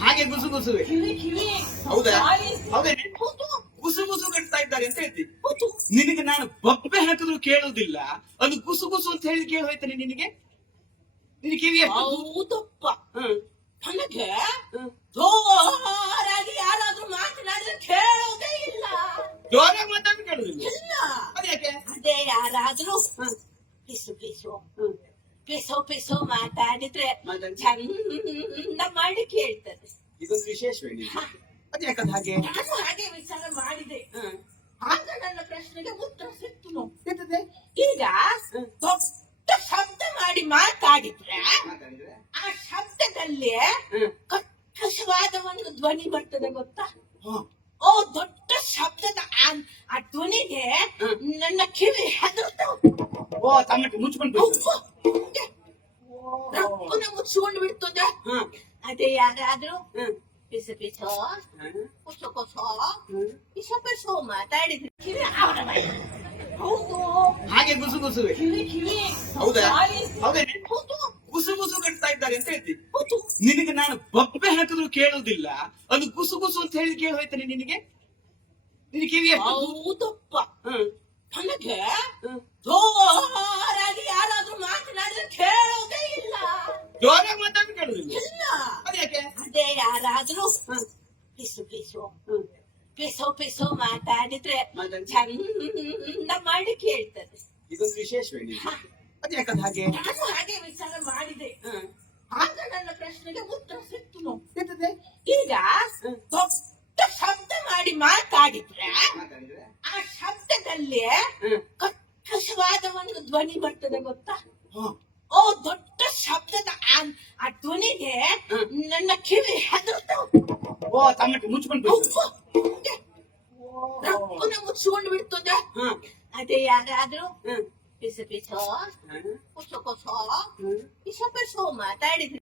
ಹಾಗೆ ಗುಸು ಗುಸು. ಹೌದಾ. ಹೌದು? ಗುಸು ಗುಸು ಕಟ್ತಾ ಇದ್ದಾರೆ ಅಂತ ಹೇಳ್ತಿ ಹೌದು. ನಿನಗೆ ನಾನು ಬೊಬ್ಬೆ ಹಾಕಿದ್ರು ಕೇಳುವುದಿಲ್ಲ. ಅದು ಗುಸು ಗುಸು ಅಂತ ಹೇಳಿ ಕೇಳಿ ಹೋಯ್ತಾನೆ ನಿನಗೆ ನಿನ್ ಕಿವಿ ಹೌದಪ್ಪ. ನನಗೆ. ಜೋರಾಗಿ ಯಾರಾದ್ರೂ ಮಾತನಾಡಿದ್ರೆ ಕೇಳೋದೇ ಇಲ್ಲ. ಜೋರಾಗಿ ಮಾತಾಡಿ ಕೇಳುದಿಲ್ಲ ಅದೇ ಯಾರಾದ್ರೂ. ಹ್ಮ್, ಪಿಸು ಪಿಸು. ಪಿಸೋ ಮಾತಾಡಿದ್ರೆ ಮಾತಾಡಿ. ಚಂದ ಮಾಡಿ ಕೇಳ್ತದೆ ಇದೊಂದು ವಿಶೇಷವೇ ಹಾಗೆ ನಾನು ಹಾಗೆ ವಿಚಾರ ಮಾಡಿದೆ. ಆಗ ನನ್ನ ಪ್ರಶ್ನೆಗೆ ಉತ್ತರ ಸಿಕ್ತು ನೋಡಿ. ಎಂತದೆ? ಈಗ ದೊಡ್ಡ ಶಬ್ದ ಮಾಡಿ ಮಾತಾಡಿದ್ರೆ? ಆ ಶಬ್ದದಲ್ಲಿ. ಕರ್ಕಶವಾದ ಒಂದು ಧ್ವನಿ ಬರ್ತದೆ ಗೊತ್ತಾ. ಓ ದೊಡ್ಡ ಶಬ್ದದ ಆ ಧ್ವನಿಗೆ ನನ್ನ ಕಿವಿ ಹೆದರ್ತಾವ ಓ ತಮ್ಮ ಮುಚ್ಕೊಂಡು. ರಪ್ಪನ ಮುಚ್ಚಿಕೊಂಡು ಬಿಡ್ತು ಅಂದ್ರೆ ಅದೇ ಯಾರಾದ್ರೂ. ಪಿಸ ಪಿಸ. ಕೊಸ ಕೊಸ. ಪಿಸ ಪಿಸ ಮಾತಾಡಿದ್ರೆ. ಕಿವಿ ಹೌದು. ಹಾಗೆ ಗುಸು ಗುಸು. ಕಿವಿ ಕಿವಿ. ಹೌದಾ? ಬಾಯಿ. ಹೌದು. ಗುಸು ಗುಸು ಕಟ್ತಾ ಇದ್ದಾರೆ ಅಂತ ಹೇಳ್ತಿ ಹೌದು. ನಿನಗೆ ನಾನು ಬಪ್ಪೆ ಹಾಕಿದ್ರು ಕೇಳುವುದಿಲ್ಲ. ಅದು ಗುಸು ಗುಸು ಅಂತ ಹೇಳಿ ಕೇಳಿ ಹೋಯ್ತಾನೆ ನಿನಗೆ? ನಿನ್ ಕಿವಿ ಹೌದಪ್ಪ. ಹ್ಮ್, ನನಗೆ ಹ್ಮ್. ಜೋರಾಗಿ ಯಾರಾದ್ರೂ ಮಾತನಾಡಿದ್ರೆ ಕೇಳೋದೇ ಇಲ್ಲ ಜೋರಾಗಿ ಮಾತಾಡಿ ಕೇಳುದಿಲ್ಲ ಅದ್ಯಾಕೆ ಅದೇ ಯಾರಾದ್ರೂ ಪಿಸು ಪಿಸು. ಪಿಸೋ ಪಿಸೋ ಮಾತಾಡಿದ್ರೆ ಮಾತಾಡಿ. ಚಂದ ಮಾಡಿ ಕೇಳ್ತದೆ. ಇದೊಂದು ವಿಶೇಷವೇ ಹಾಗೆ? ನಾನು ಹಾಗೆ ವಿಚಾರ ಮಾಡಿದೆ. ಆಗ ನನ್ನ ಪ್ರಶ್ನೆಗೆ ಉತ್ತರ ಸಿಕ್ತು? ಈಗ ದೊಡ್ಡ ಶಬ್ದ ಮಾಡಿ ಮಾತಾಡಿದ್ರೆ? ಆ ಶಬ್ದದಲ್ಲಿ. ಕರ್ಕಶವಾದ ಒಂದು ಧ್ವನಿ ಬರ್ತದೆ ಗೊತ್ತಾ? ಓ ದೊಡ್ಡ ಶಬ್ದದ ಧ್ವನಿಗೆ. ನನ್ನ ಕಿವಿ ಹೆದರ್ತಾವ ಓ ಮುಚ್ಕೊಂಡು ಬಿಡು. ರಪ್ಪನ ಮುಚ್ಚಿಕೊಂಡು ಬಿಡ್ತದೆ ಹ್ಮ್. ಅದೇ ಯಾರಾದ್ರೂ. ಪಿಸ ಪಿಸ. ಕೊಸ ಕೊಸ ಪಿಸ ಪಿಸ ಮಾತಾಡಿದ್ರೆ